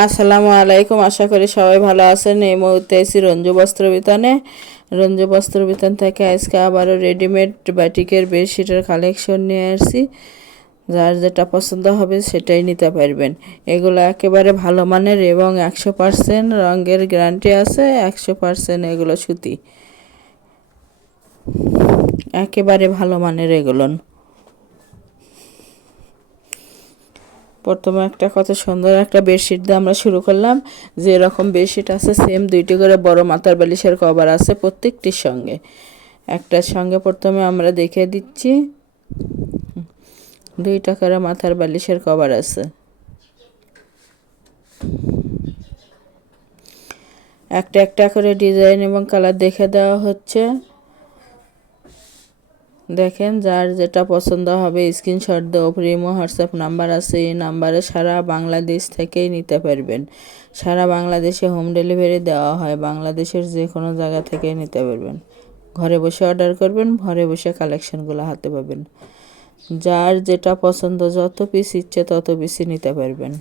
আসসালামু আলাইকুম, আশা করি সবাই ভালো আছেন। এই মুহূর্তে এসি রঞ্জু বস্ত্র বিতানে। রঞ্জু বস্ত্র বিতান থেকে আজকে আবারও রেডিমেড বাটিকের বেডশিটের কালেকশন নিয়ে আসছি। যার যেটা পছন্দ হবে সেটাই নিতে পারবেন। এগুলো একেবারে ভালো মানের এবং 100% রঙের গ্যারান্টি আছে। 100% এগুলো সুতি, একেবারে ভালো মানের এগুলো। প্রথমে একটা কত সুন্দর একটা বেডশিট দিয়ে আমরা শুরু করলাম। যে রকম বেডশিট আছে সেম দুইটি করে বড় মাথার বালিশের কভার আছে প্রত্যেকটির সঙ্গে। একটার সঙ্গে প্রথমে আমরা দেখে দিচ্ছি, 2টা করে মাথার বালিশের কভার আছে। একটা একটা করে ডিজাইন এবং কালার দেখে দেওয়া হচ্ছে। দেখেন, যার যেটা পছন্দ হবে স্ক্রিনশট দিয়ে ওপরে ইমো হোয়াটসঅ্যাপ নাম্বার আছে, এই নাম্বারে সারা বাংলাদেশ থেকেই নিতে পারবেন। সারা বাংলাদেশে হোম ডেলিভারি দেওয়া হয়, বাংলাদেশের যে কোনো জায়গা থেকেই নিতে পারবেন। ঘরে বসে অর্ডার করবেন, ঘরে বসে কালেকশনগুলো হাতে পাবেন। যার যেটা পছন্দ, যত পিস ইচ্ছে তত পিসই নিতে পারবেন।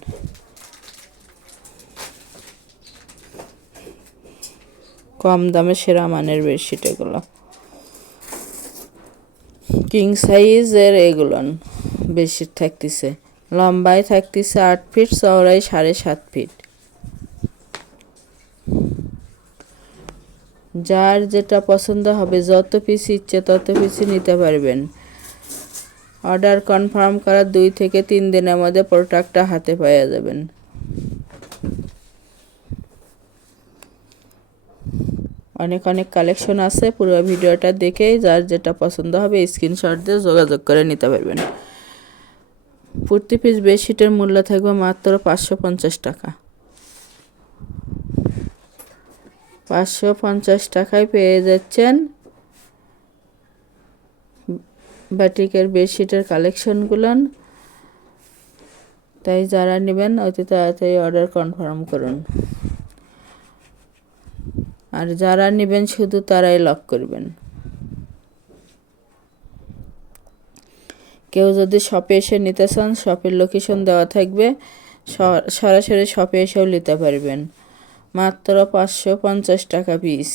কম দামে সেরা মানের বেডশিট এগুলো। কিং সাইজের এগুলো বেডশিট থাকতেছে। লম্বায় থাকতেছে 8 ফিট, চওড়ায় 7.5 ফিট। যার যেটা পছন্দ হবে, যত পিস ইচ্ছে তত পিসই নিতে পারবেন। অর্ডার কনফার্ম করার 2 থেকে 3 দিনের মধ্যে প্রোডাক্টটা হাতে পেয়ে যাবেন। অনেক অনেক কালেকশন আছে, পুরো ভিডিওটা দেখেই যার যেটা পছন্দ হবে স্ক্রিনশট দিয়ে যোগাযোগ করে নিতে পারবেন। প্রতি পিস বেডশিটের মূল্য থাকবে মাত্র 550 টাকা। 550 টাকায় পেয়ে যাচ্ছেন বাটিকের বেডশিটের কালেকশনগুলো। তাই যারা নেবেন অতি তাড়াতাড়ি অর্ডার কনফার্ম করুন। আর যারা নেবেন শুধু তারাই লক করবেন। কেউ যদি শপে এসে নিতে চান, শপের লোকেশন দেওয়া থাকবে, সরাসরি শপে এসেও নিতে পারবেন। মাত্র 550 টাকা পিস।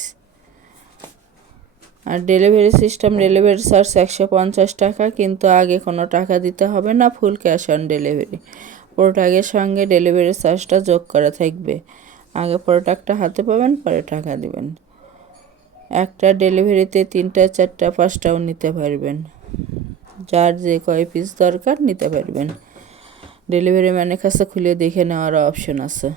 আর ডেলিভারি সিস্টেম, ডেলিভারি চার্জ 150 টাকা, কিন্তু আগে কোনো টাকা দিতে হবে না, ফুল ক্যাশ অন ডেলিভারি। প্রোডাক্টের সঙ্গে ডেলিভারি চার্জটা যোগ করা থাকবে। আগে প্রোডাক্টটা হাতে পাবেন, পরে টাকা দিবেন। একটা ডেলিভারিতে 3টা 4টা 5টাও নিতে পারবেন। যার যে কয় পিস দরকার নিতে পারবেন। ডেলিভারি ম্যানের কাছে খুলে দেখে নেওয়ার অপশন আছে।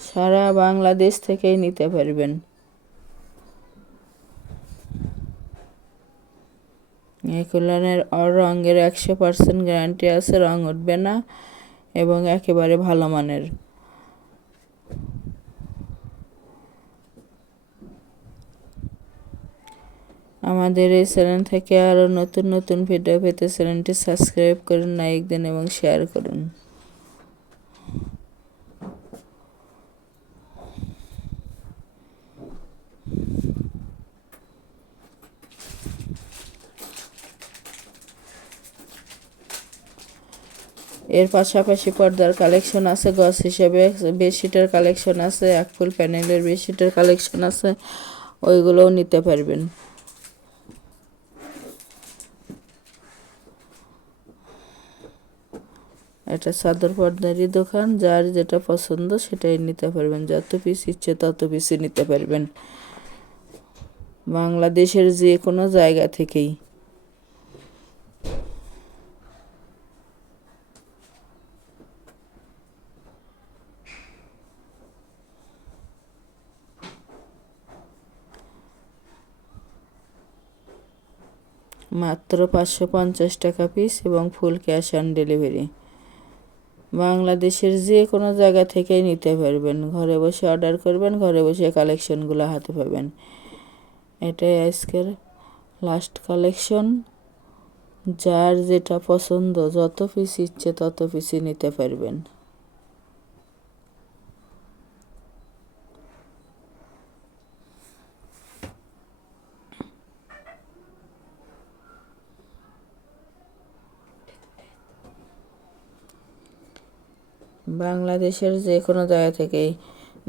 সারা বাংলাদেশ থেকেই নিতে পারবেন। এগুলোর রঙের 100% গ্যারান্টি আছে, রং উঠবে না এবং একেবারে ভালো মানের। আমাদের এই চ্যানেল থেকে আরও নতুন নতুন ভিডিও পেতে চ্যানেলটি সাবস্ক্রাইব করুন, লাইক দিন এবং শেয়ার করুন। এর পাশাপাশি পর্দার কালেকশন আছে, গজ হিসেবে বেডশিটের কালেকশন আছে, এক ফুল প্যানেলের বেডশিটের কালেকশন আছে, ওইগুলোও নিতে পারবেন। এটা চাদর পর্দারই দোকান, যার যেটা পছন্দ সেটাই নিতে পারবেন। যত পিস ইচ্ছে তত পিসই নিতে পারবেন, বাংলাদেশের যে কোনো জায়গা থেকেই। মাত্র 550 টাকা পিস এবং ফুল ক্যাশ অন ডেলিভারি। বাংলাদেশের যে কোনো জায়গা থেকেই নিতে পারবেন। ঘরে বসে অর্ডার করবেন, ঘরে বসে কালেকশনগুলো হাতে পাবেন। এটাই আজকের লাস্ট কালেকশন। যার যেটা পছন্দ, যত পিস ইচ্ছে তত পিসই নিতে পারবেন। বাংলাদেশের যে কোনো জায়গা থেকেই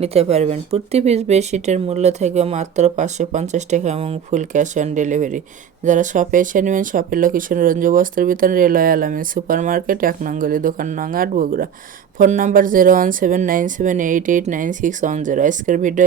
নিতে পারবেন। প্রতি পিস বেডশিটের মূল্য থাকবে মাত্র 550 টাকা এবং ফুল ক্যাশ অন ডেলিভারি। যারা শপে এসে নেবেন, শপের লোকেশন রঞ্জু বস্ত্র বিতান, রেলওয়ে আলামিন সুপার মার্কেট, 1 নং গলি, দোকান নং 8, বগুড়া। Phone number 01797889610। আজকের ভিডিও